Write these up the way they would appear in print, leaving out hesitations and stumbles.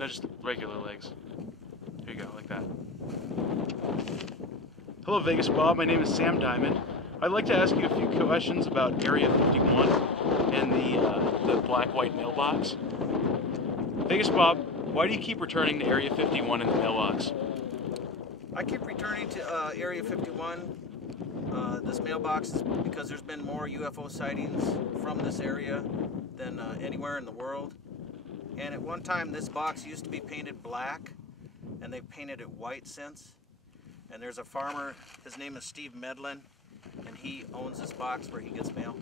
No, just regular legs. Here you go, like that. Hello, Vegas Bob. My name is Sam Diamond. I'd like to ask you a few questions about Area 51 and the black-white mailbox. Vegas Bob, why do you keep returning to Area 51 in the mailbox? I keep returning to Area 51, this mailbox, because there's been more UFO sightings from this area than anywhere in the world. And at one time this box used to be painted black, and they've painted it white since. And there's a farmer, his name is Steve Medlin, and he owns this box where he gets mail.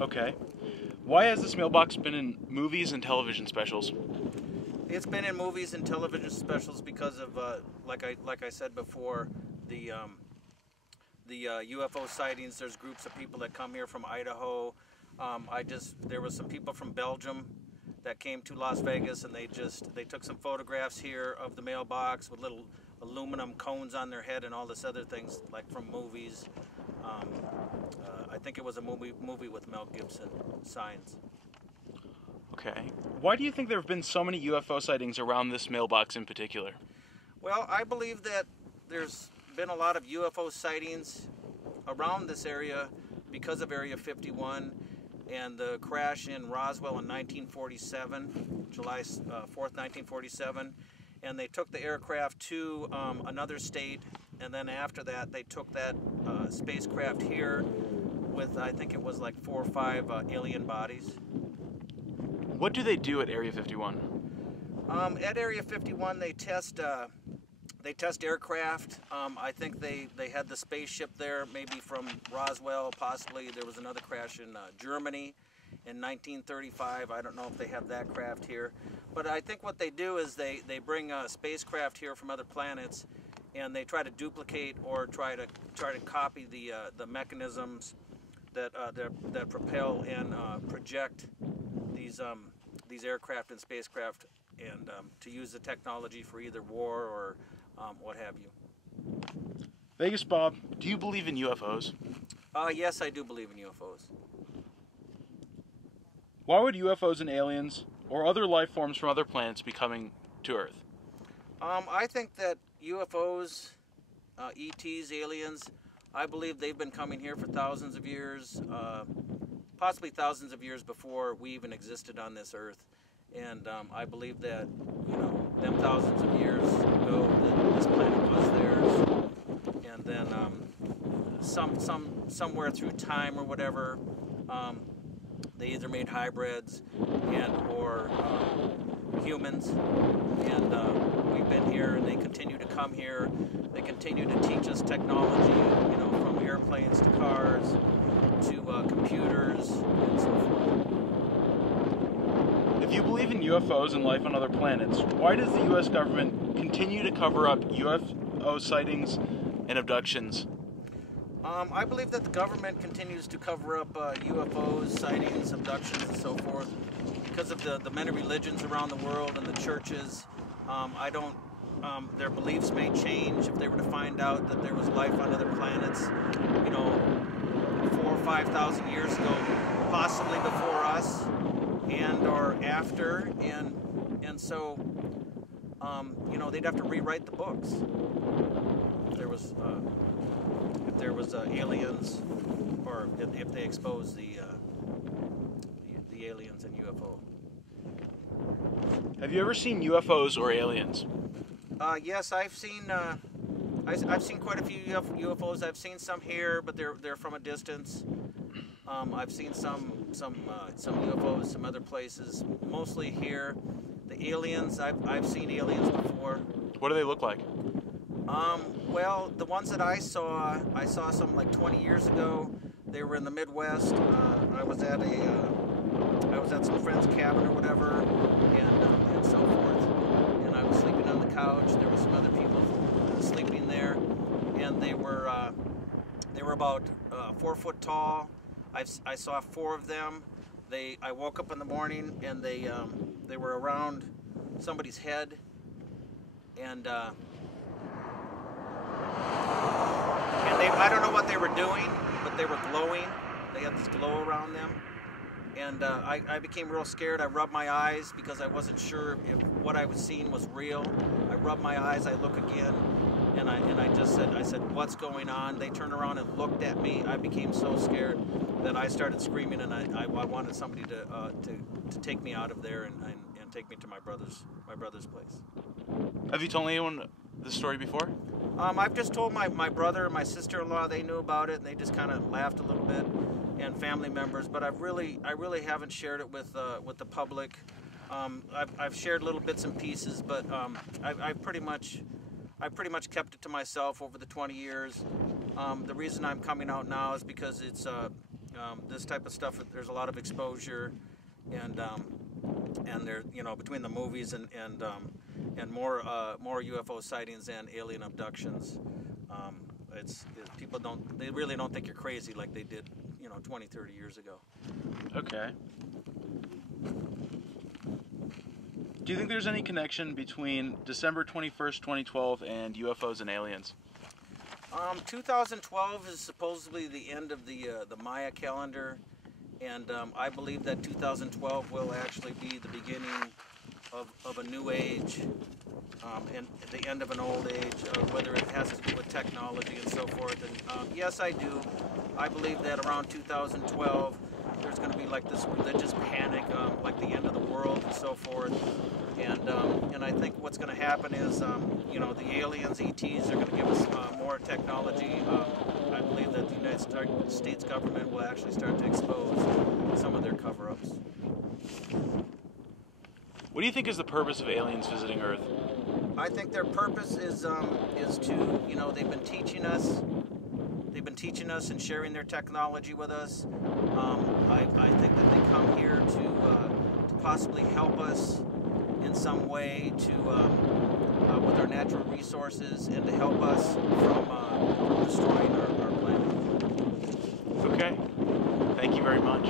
Okay. Why has this mailbox been in movies and television specials? It's been in movies and television specials because of, like I said before, the UFO sightings. There's groups of people that come here from Idaho. There was some people from Belgium that came to Las Vegas, and they took some photographs here of the mailbox with little aluminum cones on their head and all this other things, like from movies. I think it was a movie with Mel Gibson, Signs. Okay. Why do you think there have been so many UFO sightings around this mailbox in particular? Well, I believe that there's been a lot of UFO sightings around this area because of Area 51 and the crash in Roswell in 1947, July 4th, 1947. And they took the aircraft to another state, and then after that they took that spacecraft here with, I think it was like 4 or 5 alien bodies. What do they do at Area 51? At Area 51 they test aircraft. I think they had the spaceship there, maybe from Roswell, possibly. There was another crash in Germany in 1935. I don't know if they have that craft here. But I think what they do is they bring a spacecraft here from other planets, and they try to duplicate or try to copy the mechanisms that propel and project these aircraft and spacecraft, and to use the technology for either war or what have you. Vegas Bob, do you believe in UFOs? Yes, I do believe in UFOs. Why would UFOs and aliens or other life forms from other planets be coming to Earth? I think that UFOs, ETs, aliens, I believe they've been coming here for thousands of years, possibly thousands of years before we even existed on this Earth. And I believe that, them thousands of years ago, that this planet was theirs. And then somewhere through time or whatever, they either made hybrids or humans, and we've been here, and they continue to come here. They continue to teach us technology, from airplanes to cars to computers and so forth. If you believe in UFOs and life on other planets, why does the U.S. government continue to cover up UFO sightings and abductions? I believe that the government continues to cover up UFOs, sightings, abductions, and so forth because of the many religions around the world and the churches. Their beliefs may change if they were to find out that there was life on other planets, 4,000 or 5,000 years ago, possibly before us and or after, and so they'd have to rewrite the books if there was aliens, or if they exposed the aliens and UFO. Have you ever seen UFOs or aliens? Yes, I've seen quite a few UFOs. I've seen some here, but they're from a distance. I've seen some UFOs, some other places, mostly here. The aliens, I've seen aliens before. What do they look like? Well, the ones that I saw some like 20 years ago. They were in the Midwest. I was at some friend's cabin or whatever, and so forth. And I was sleeping on the couch. There were some other people sleeping there, and they were about 4 foot tall. I saw 4 of them. I woke up in the morning, and they were around somebody's head, and I don't know what they were doing, but they were glowing. They had this glow around them, and I became real scared. I rubbed my eyes because I wasn't sure if what I was seeing was real. I rubbed my eyes, I look again, and I just said, what's going on? They turned around and looked at me. I became so scared that I started screaming, and I wanted somebody to take me out of there and take me to my brother's place. Have you told anyone this story before? I've just told my brother, my sister-in-law. They knew about it, and they just kind of laughed a little bit, and family members. But I really haven't shared it with the public. I've shared little bits and pieces, but I pretty much kept it to myself over the 20 years. The reason I'm coming out now is because it's this type of stuff. There's a lot of exposure, and there, between the movies and more UFO sightings and alien abductions, people really don't think you're crazy like they did 20, 30 years ago. Okay. Do you think there's any connection between December 21st, 2012 and UFOs and aliens? 2012 is supposedly the end of the Maya calendar, and I believe that 2012 will actually be the beginning of a new age, and the end of an old age, whether it has to do with technology and so forth. And yes, I do. I believe that around 2012 there's going to be like this religious panic, like the end of the world and so forth. And I think what's going to happen is, the aliens, ETs, are going to give us more technology. I believe that the United States government will actually start to expose some of their cover-ups. What do you think is the purpose of aliens visiting Earth? I think their purpose is to, they've been teaching us. They've been teaching us and sharing their technology with us. I think that they come here to possibly help us in some way with our natural resources and to help us from destroying our planet. Okay. Thank you very much.